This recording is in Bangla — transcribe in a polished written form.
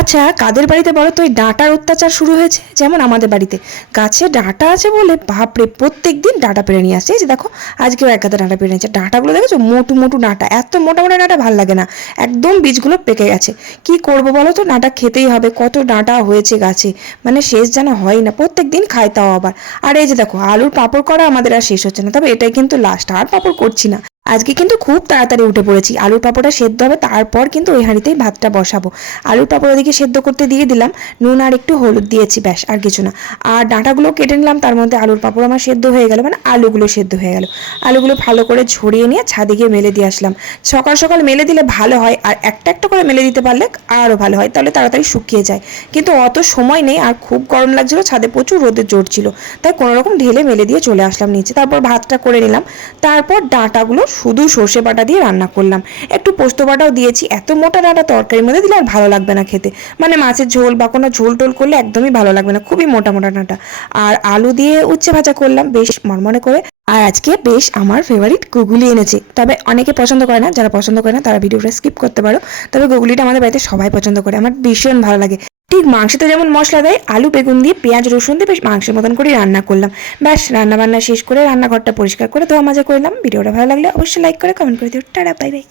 আচ্ছা, কাদের বাড়িতে বলো তো এই ডাঁটার অত্যাচার শুরু হয়েছে? যেমন আমাদের বাড়িতে গাছে ডাঁটা আছে বলে বাপরে প্রত্যেক দিন ডাঁটা পেড়ে নিয়ে আসছে। এই যে দেখো, আজকেও এক গাদা ডাঁটা পেড়ে নিয়েছে। ডাঁটাগুলো দেখেছো, মোটু মোটু ডাঁটা, এত মোটা মোটা ডাঁটা ভাল লাগে না, একদম বীজগুলো পেকে গেছে। কি করব বলো তো, ডাঁটা খেতেই হবে, কত ডাঁটা হয়েছে গাছে, মানে শেষ যেন হয় না, প্রত্যেক দিন খাই তাও আবার। আর এই যে দেখো, আলুর পাঁপড় করা আমাদের আর শেষ হচ্ছে না, তবে এটাই কিন্তু লাস্ট, আর পাঁপড় করছি না। আজকে কিন্তু খুব তাড়াতাড়ি উঠে পড়েছি, আলুর পাঁপড়টা সেদ্ধ হবে, তারপর কিন্তু ওই হাঁড়িতেই ভাতটা বসাবো। আলুর পাঁপড় ওদিকে সেদ্ধ করতে দিয়ে দিলাম, নুন আর একটু হলুদ দিয়েছি, ব্যাস আর কিছু না। আর ডাঁটাগুলো কেটে নিলাম, তার মধ্যে আলুর পাঁপড় আমার সেদ্ধ হয়ে গেল, মানে আলুগুলো সেদ্ধ হয়ে গেল। আলুগুলো ভালো করে ঝরিয়ে নিয়ে ছাদে গিয়ে মেলে দিয়ে আসলাম। সকাল সকাল মেলে দিলে ভালো হয়, আর একটা একটা করে মেলে দিতে পারলে আরও ভালো হয়, তাহলে তাড়াতাড়ি শুকিয়ে যায়। কিন্তু অত সময় নেই, আর খুব গরম লাগছিল, ছাদে প্রচুর রোদের জোর ছিল, তাই কোনোরকম ঢেলে মেলে দিয়ে চলে আসলাম নিচে। তারপর ভাতটা করে নিলাম, তারপর ডাঁটাগুলো শুধু সর্ষে বাটা দিয়ে রান্না করলাম, একটু পোস্ত বাটাও দিয়েছি। এত মোটা ডাঁটা তরকারির মধ্যে দিলে আর ভালো লাগবে না খেতে, মানে মাছের ঝোল বা কোনো ঝোল টোল করলে একদমই ভালো লাগবে না, খুবই মোটা মোটা ডাঁটা। আর আলু দিয়ে উচ্ছে ভাজা করলাম বেশ মরমরে করে। আর আজকে বেশ আমার ফেভারিট গুগলি এনেছে, তবে অনেকে পছন্দ করে না, যারা পছন্দ করে না তারা ভিডিওটা স্কিপ করতে পারো। তবে গুগলিটা আমাদের বাড়িতে সবাই পছন্দ করে, আমার ভীষণ ভালো লাগে। ঠিক মাংসতে যেমন মশলা দেয়, আলু বেগুন দিয়ে পেঁয়াজ রসুন দিয়ে বেশ মাংসের মতন করে রান্না করলাম। ব্যাস রান্না বান্না শেষ করে রান্নাঘরটা পরিষ্কার করে ধোয়া মাজা করলাম। ভিডিওটা ভালো লাগলে অবশ্যই লাইক করে কমেন্ট করে দিও। Tata, bye bye.